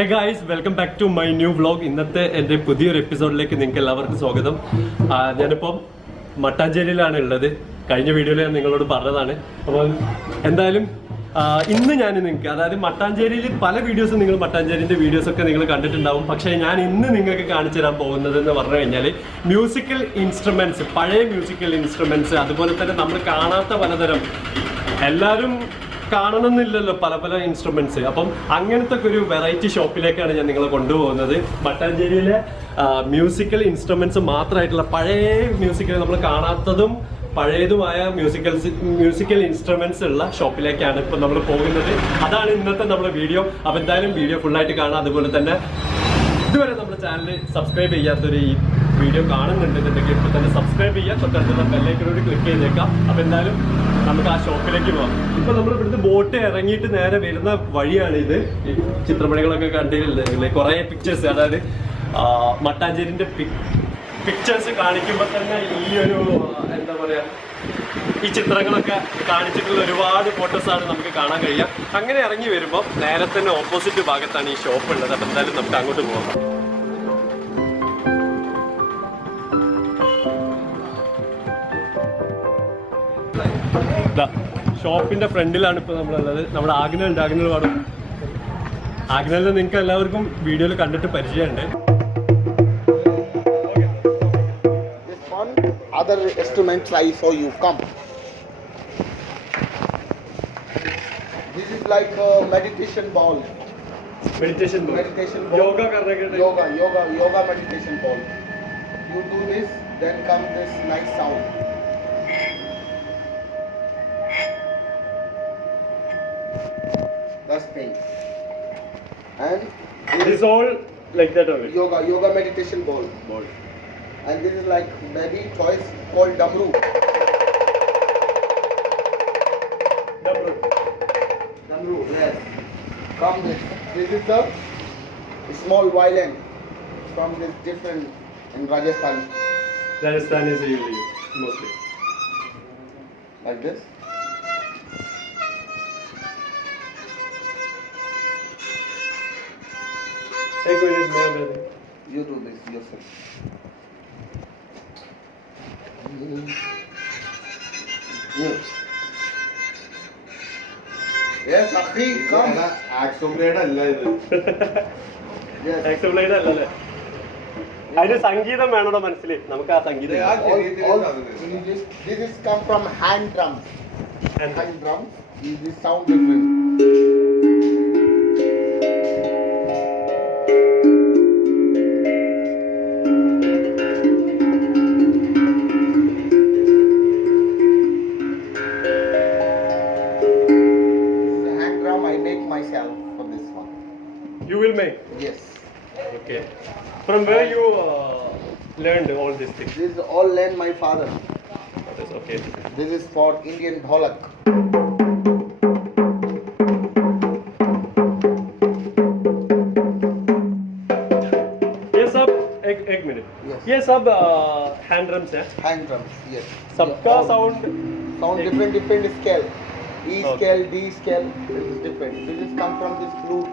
Hey guys, welcome back to my new vlog. ഇന്നത്തെ എൻ്റെ പുതിയൊരു എപ്പിസോഡിലേക്ക് നിങ്ങൾക്ക് എല്ലാവർക്കും സ്വാഗതം. ഞാനിപ്പം മട്ടാഞ്ചേരിയിലാണ് ഉള്ളത്. കഴിഞ്ഞ വീഡിയോയിൽ ഞാൻ നിങ്ങളോട് പറഞ്ഞതാണ്. അപ്പോൾ എന്തായാലും ഇന്ന് ഞാൻ നിങ്ങൾക്ക്, അതായത് മട്ടാഞ്ചേരിയിൽ പല വീഡിയോസും നിങ്ങൾ മട്ടാഞ്ചേരിൻ്റെ വീഡിയോസൊക്കെ നിങ്ങൾ കണ്ടിട്ടുണ്ടാവും. പക്ഷേ ഞാൻ ഇന്ന് നിങ്ങൾക്ക് കാണിച്ചു തരാൻ പോകുന്നത് എന്ന് പറഞ്ഞു കഴിഞ്ഞാൽ മ്യൂസിക്കൽ ഇൻസ്ട്രുമെൻറ്റ്സ്, പഴയ മ്യൂസിക്കൽ ഇൻസ്ട്രുമെൻറ്റ്സ്, അതുപോലെ തന്നെ നമ്മൾ കാണാത്ത പലതരം, എല്ലാവരും കാണണമെന്നില്ലല്ലോ പല പല ഇൻസ്ട്രുമെന്റ്സ്. അപ്പം അങ്ങനത്തെ ഒരു വെറൈറ്റി ഷോപ്പിലേക്കാണ് ഞാൻ നിങ്ങളെ കൊണ്ടുപോകുന്നത്. മട്ടാഞ്ചേരിയിലെ മ്യൂസിക്കൽ മാത്രമായിട്ടുള്ള പഴയ മ്യൂസിക്കൽ, നമ്മൾ കാണാത്തതും പഴയതുമായ മ്യൂസിക്കൽ ഇൻസ്ട്രുമെന്റ്സ് ഉള്ള ഷോപ്പിലേക്കാണ് ഇപ്പം നമ്മൾ പോകുന്നത്. അതാണ് ഇന്നത്തെ നമ്മുടെ വീഡിയോ. അപ്പം എന്തായാലും വീഡിയോ ഫുള്ളായിട്ട് കാണാം. അതുപോലെ തന്നെ ഇതുവരെ നമ്മുടെ ചാനൽ സബ്സ്ക്രൈബ് ചെയ്യാത്തൊരു ഈ വീഡിയോ കാണുന്നുണ്ടെന്നുണ്ടെങ്കിൽ ഇപ്പോൾ തന്നെ സബ്സ്ക്രൈബ് ചെയ്യുക, തൊട്ടടുത്തുള്ള ബെല്ലൈക്കനോട് ക്ലിക്ക് ചെയ്തേക്കാം. അപ്പോൾ എന്തായാലും നമുക്ക് ആ ഷോപ്പിലേക്ക് പോകാം. ഇപ്പോൾ നമ്മൾ ഇവിടുന്ന് ബോട്ട് ഇറങ്ങിയിട്ട് നേരെ വരുന്ന വഴിയാണ് ഇത്. ഈ ചിത്രപ്പണികളൊക്കെ കണ്ടില്ലേ, കുറേ പിക്ചേഴ്സ്, അതായത് മട്ടാഞ്ചേരിൻ്റെ പിക്ചേഴ്സ് കാണിക്കുമ്പോൾ തന്നെ ഈ ഒരു എന്താ പറയുക, ഈ ചിത്രങ്ങളൊക്കെ കാണിച്ചിട്ടുള്ള ഒരുപാട് ഫോട്ടോസാണ് നമുക്ക് കാണാൻ കഴിയുക. അങ്ങനെ ഇറങ്ങി വരുമ്പോൾ നേരെ തന്നെ ഓപ്പോസിറ്റ് ഭാഗത്താണ് ഈ ഷോപ്പ് ഉള്ളത്. അപ്പം എന്തായാലും നമുക്ക് അങ്ങോട്ട് പോകാം. ഷോപ്പിന്റെ ഫ്രണ്ടിലാണ് ഇപ്പോൾ നമ്മളുള്ളത്. നമ്മുടെ ആഗ്നലുണ്ട്, ആഗ്നൽ പാടും. ആഗ്നലിൽ നിങ്ങൾക്ക് എല്ലാവർക്കും വീഡിയോയിൽ കണ്ടിട്ട് പരിചയമുണ്ട്. Other instruments I saw you come. This is like a meditation ball. Meditation ball. Yoga karne ke time. Yoga meditation ball. You do this, then come this nice sound. That's thing. And it is all like that only. Yoga meditation ball. And this is like baby toys called Damru. Damru, yes. Come this. This is the small violin from this different in Rajasthan. Rajasthan is usually mostly like this. Take it, man. You do this yourself. Yes, Akhi, come. Axoblade alla idu. Yes. Axoblade allale. അതിന് സംഗീതം വേണോ മനസ്സിൽ, നമുക്ക് ആ സംഗീതം. This is come from hand drums. Hand drums. This sound different. You will make? Yes. Okay. From where you learned all these things? This is all learned my father. Okay. This is for Indian dholak. ये सब एक minute. Yes. ये सब hand drums है? Hand drums. Yes. सबका sound different scale. E scale, D scale. This is different. This is come from this flute.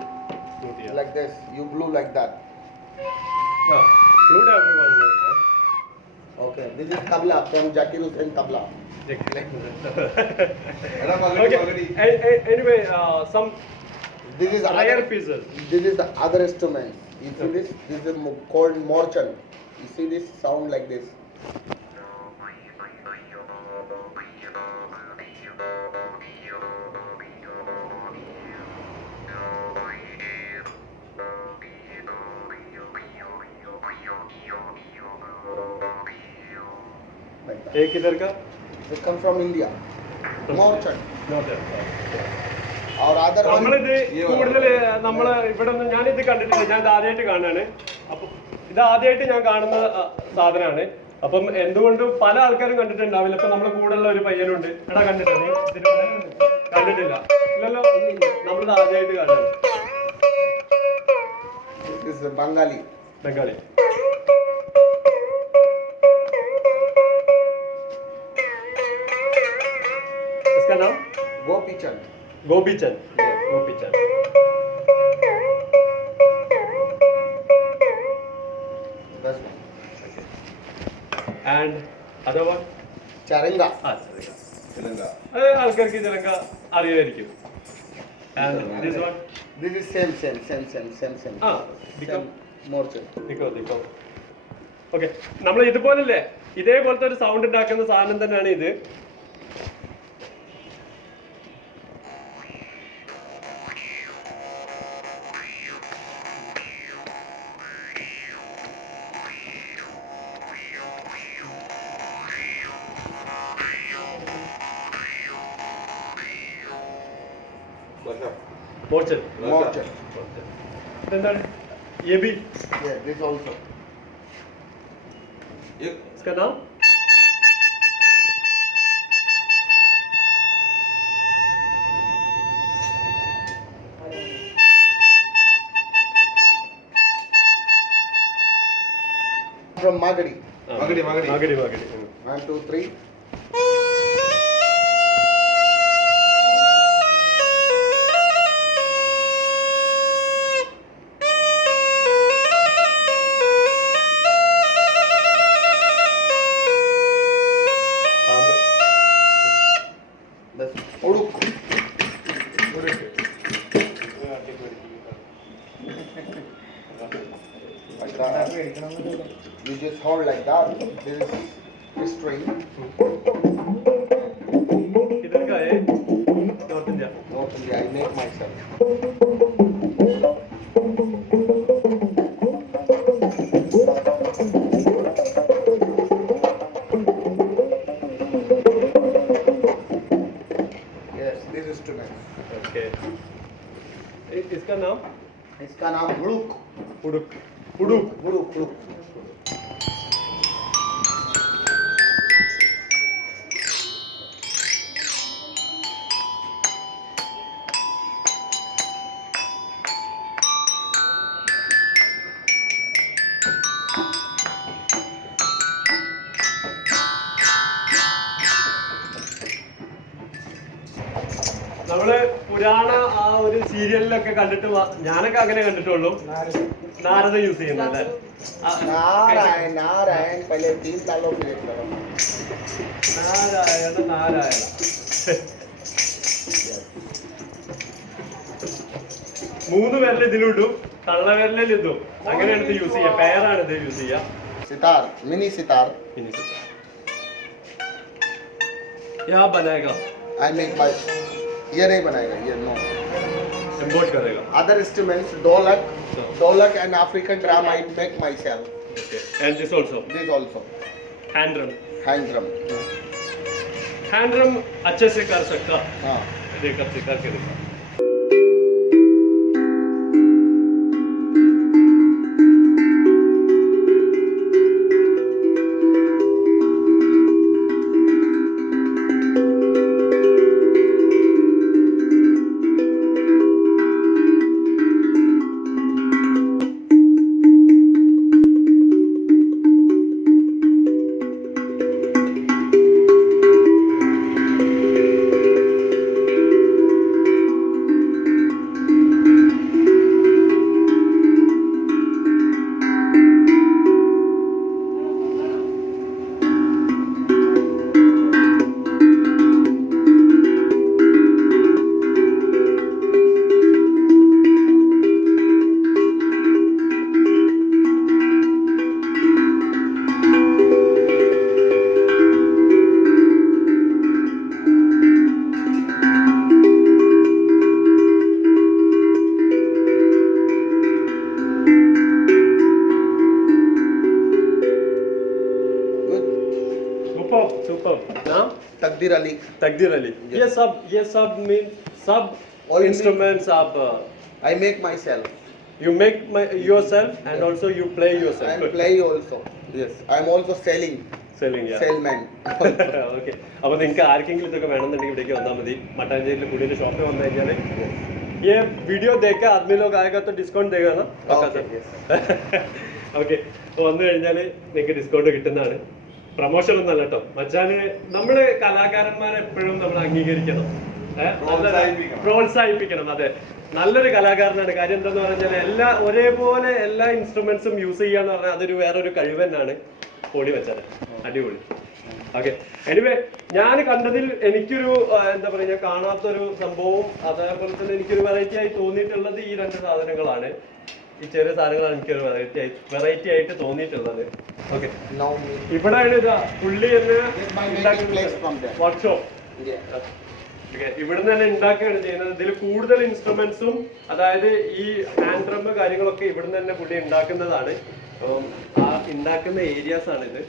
Like this, you blew like that. Flute everyone knows, huh? Okay, this is tabla from Zakir Hussain tabla. Okay. Anyway, some This is rare pieces. This is the other instrument. You see this? This is called morchan. You see this sound like this. एक इधर का? It comes from India. Morchan. Or other one. നമ്മളിത് കൂടുതൽ നമ്മള് ഇവിടെ നിന്ന് ഞാനിത് കണ്ടിട്ടില്ല, ഞാൻ ഇത് ആദ്യമായിട്ട് കാണാണ്. അപ്പൊ ഇത് ആദ്യമായിട്ട് ഞാൻ കാണുന്ന സാധനമാണ്. അപ്പം എന്തുകൊണ്ടും പല ആൾക്കാരും കണ്ടിട്ടുണ്ടാവില്ല. ഇപ്പൊ നമ്മുടെ കൂടെയുള്ള ഒരു പയ്യനുണ്ട്. എടാ കണ്ടിട്ടില്ല? നീ കണ്ടിട്ടില്ല? ഇല്ലല്ലോ, നമ്മളിത് ആദ്യമായിട്ട് കാണാണ്. This is Bengali. इसका नाम Gopi Chand. Gopi Chand. And അഥവാ Charinga. ചിലങ്ക. ആൾക്കാർക്ക് ചിലങ്ക അറിയായിരിക്കും. And this one This is same. ആ ദിക്കോ Morchal. ദിക്കോ ഓക്കെ. നമ്മൾ ഇതുപോലല്ലേ ഇതേപോലത്തെ ഒരു സൗണ്ട് ഉണ്ടാക്കുന്ന സാധനം തന്നെയാണ് ഇത്. മോർച്ചൽ. Morchal. ഇതെന്താണ് എബി? Yeah, this also. इसका नाम From Magadi. മകടി. മകടി. 1, 2, 3. That's Uduk. Like that. You just hold like that. This is the string. किधर का है? North India. North India, I make myself. Yes, this instrument. Okay. इसका नाम इसका नाम हुड़ुक. उड़ुक. हुड़ुक. നമ്മള് പുരാണ ആ ഒരു സീരിയലിലൊക്കെ കണ്ടിട്ട് ഞാനൊക്കെ അങ്ങനെ കണ്ടിട്ടുള്ളൂ. നാരദ യൂസ് ചെയ്യുന്നത് അല്ലേ? नारायण पहले 3 सालों के लिए करो. നാരായണ. മൂന്ന് പേരിൽ ഇതിലിടും, തള്ളവിരലിൽ ഇതും. അങ്ങനെയാണ് ഇത് യൂസ് ചെയ്യുക. പേരാണ് ഇത് യൂസ് ചെയ്യുക. सितार, मिनी सितार. क्या बनाएगा? I make my. ये नहीं बनाएगा, ये no. Import करेगा. Other instruments, dolak and African drum I make myself. Okay. And this also. This also. Hand drum. Hand drum. Hand drum अच्छे से कर सकता. हाँ. देखकर सिखा के देखा. Superb. Now? Takdir Ali. Takdir Ali. Yes. ये सब means सब All instruments आप I make myself. you make yourself and also you play yourself. I play also. Yes. I'm also selling. Selling, yeah. Salesman. Okay. അപ്പോൾ നിങ്ങൾക്ക് ആർക്കെങ്കിലും ഇതൊക്കെ വേണമെന്നുണ്ടെങ്കിൽ ഇവിടേക്ക് വന്നാൽ മതി. മട്ടാഞ്ചേരിയിൽ പുതിയൊരു ഷോപ്പിൽ വന്നു കഴിഞ്ഞാൽ ये वीडियो देख के आदमी लोग आएगा तो डिस्काउंट देगा ना? Okay, yes. ഓക്കെ. അപ്പോൾ വന്നു കഴിഞ്ഞാൽ നിങ്ങൾക്ക് ഡിസ്കൗണ്ട് കിട്ടുന്നതാണ്. പ്രൊമോഷൻ ഒന്നല്ല കേട്ടോ മച്ചാന്. നമ്മള് കലാകാരന്മാരെ എപ്പോഴും നമ്മൾ അംഗീകരിക്കണം, പ്രോത്സാഹിപ്പിക്കണം. അതെ, നല്ലൊരു കലാകാരനാണ്. കാര്യം എന്താന്ന് പറഞ്ഞാൽ ഒരേപോലെ എല്ലാ ഇൻസ്ട്രുമെന്റ്സും യൂസ് ചെയ്യാന്ന് പറഞ്ഞാൽ അതൊരു വേറൊരു കഴിവ് തന്നെയാണ്. ഓടി വെച്ചാൽ അടിപൊളി. ഓക്കെ, എനിവേ ഞാൻ കണ്ടതിൽ എനിക്കൊരു എന്താ പറയുക, ഞാൻ കാണാത്തൊരു സംഭവവും അതേപോലെ തന്നെ എനിക്കൊരു വെറൈറ്റി ആയി തോന്നിയിട്ടുള്ളത് ഈ രണ്ട് സാധനങ്ങളാണ്. ഈ ചെറിയ സാധനങ്ങളാണ് എനിക്കൊരു വെറൈറ്റി ആയിട്ട് തോന്നിയിട്ടുള്ളത്. ഓക്കെ, ഇവിടെയാണ് ഇതാ പുള്ളി വർക്ക്ഷോപ്പ്. ഇവിടുന്ന് തന്നെ ഉണ്ടാക്കുകയാണ് ചെയ്യുന്നത്. ഇതിൽ കൂടുതൽ ഇൻസ്ട്രുമെന്റ്സും അതായത് ഈ ഹാൻഡ് ഡ്രം കാര്യങ്ങളൊക്കെ ഇവിടുന്ന് തന്നെ പുള്ളി ഉണ്ടാക്കുന്നതാണ്. ആ ഉണ്ടാക്കുന്ന ഏരിയാസ് ആണിത്.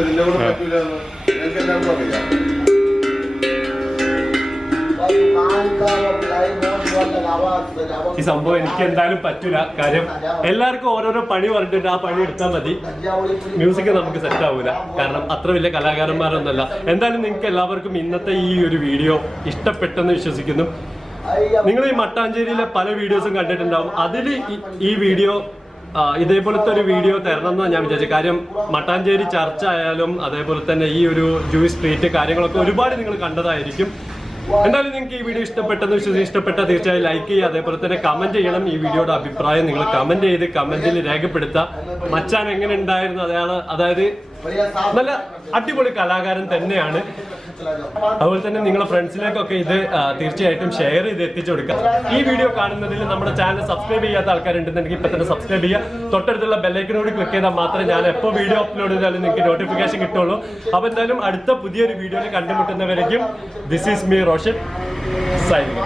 ഇതിന്റെ കൂടെ പറ്റൂല, നിങ്ങൾക്ക് എല്ലാവർക്കും അറിയാം. ഈ സംഭവം എനിക്ക് എന്തായാലും പറ്റൂല. കാര്യം എല്ലാവർക്കും ഓരോരോ പണി പറഞ്ഞിട്ടുണ്ട്, ആ പണി എടുത്താൽ മതി. മ്യൂസിക് നമുക്ക് സെറ്റ് ആവൂല, കാരണം അത്ര വലിയ കലാകാരന്മാരൊന്നുമല്ല. എന്തായാലും നിങ്ങൾക്ക് എല്ലാവർക്കും ഇന്നത്തെ ഈ ഒരു വീഡിയോ ഇഷ്ടപ്പെട്ടെന്ന് വിശ്വസിക്കുന്നു. നിങ്ങൾ ഈ മട്ടാഞ്ചേരിയിലെ പല വീഡിയോസും കണ്ടിട്ടുണ്ടാവും. അതിൽ ഈ വീഡിയോ ഇതേപോലത്തെ ഒരു വീഡിയോ തരണം എന്നാണ് ഞാൻ വിചാരിച്ചത്. കാര്യം മട്ടാഞ്ചേരി ചർച്ച ആയാലും അതേപോലെ തന്നെ ഈ ഒരു ജൂയിഷ് സ്ട്രീറ്റ് കാര്യങ്ങളൊക്കെ ഒരുപാട് നിങ്ങൾ കണ്ടതായിരിക്കും. എന്തായാലും നിങ്ങൾക്ക് ഈ വീഡിയോ ഇഷ്ടപ്പെട്ടെന്ന് വിശ്വസിച്ച് ഇഷ്ടപ്പെട്ടാൽ തീർച്ചയായും ലൈക്ക് ചെയ്യുക, അതേപോലെ തന്നെ കമന്റ് ചെയ്യണം. ഈ വീഡിയോയുടെ അഭിപ്രായം നിങ്ങൾ കമന്റ് ചെയ്ത് കമന്റിൽ രേഖപ്പെടുത്തുക. മച്ചാൻ എങ്ങനെ ഉണ്ടായിരുന്നു, അതായത് നല്ല അടിപൊളി കലാകാരൻ തന്നെയാണ്. അതുപോലെ തന്നെ നിങ്ങളുടെ ഫ്രണ്ട്സിലേക്കൊക്കെ ഇത് തീർച്ചയായിട്ടും ഷെയർ ചെയ്ത് എത്തിച്ചു കൊടുക്കുക. ഈ വീഡിയോ കാണുന്നതിൽ നമ്മുടെ ചാനൽ സബ്സ്ക്രൈബ് ചെയ്യാത്ത ആൾക്കാരുണ്ടെന്നുണ്ടെങ്കിൽ ഇപ്പൊ തന്നെ സബ്സ്ക്രൈബ് ചെയ്യുക. തൊട്ടടുത്തുള്ള ബെല്ലൈക്കനോട് ക്ലിക്ക് ചെയ്താൽ മാത്രമേ ഞാൻ എപ്പോൾ വീഡിയോ അപ്ലോഡ് ചെയ്താലും നിങ്ങൾക്ക് നോട്ടിഫിക്കേഷൻ കിട്ടുള്ളൂ. അപ്പോൾ എന്തായാലും അടുത്ത പുതിയൊരു വീഡിയോയിൽ കണ്ടുമുട്ടുന്നവരേക്കും ദിസ് ഈസ് മീ റോഷൻ സൈനിങ്.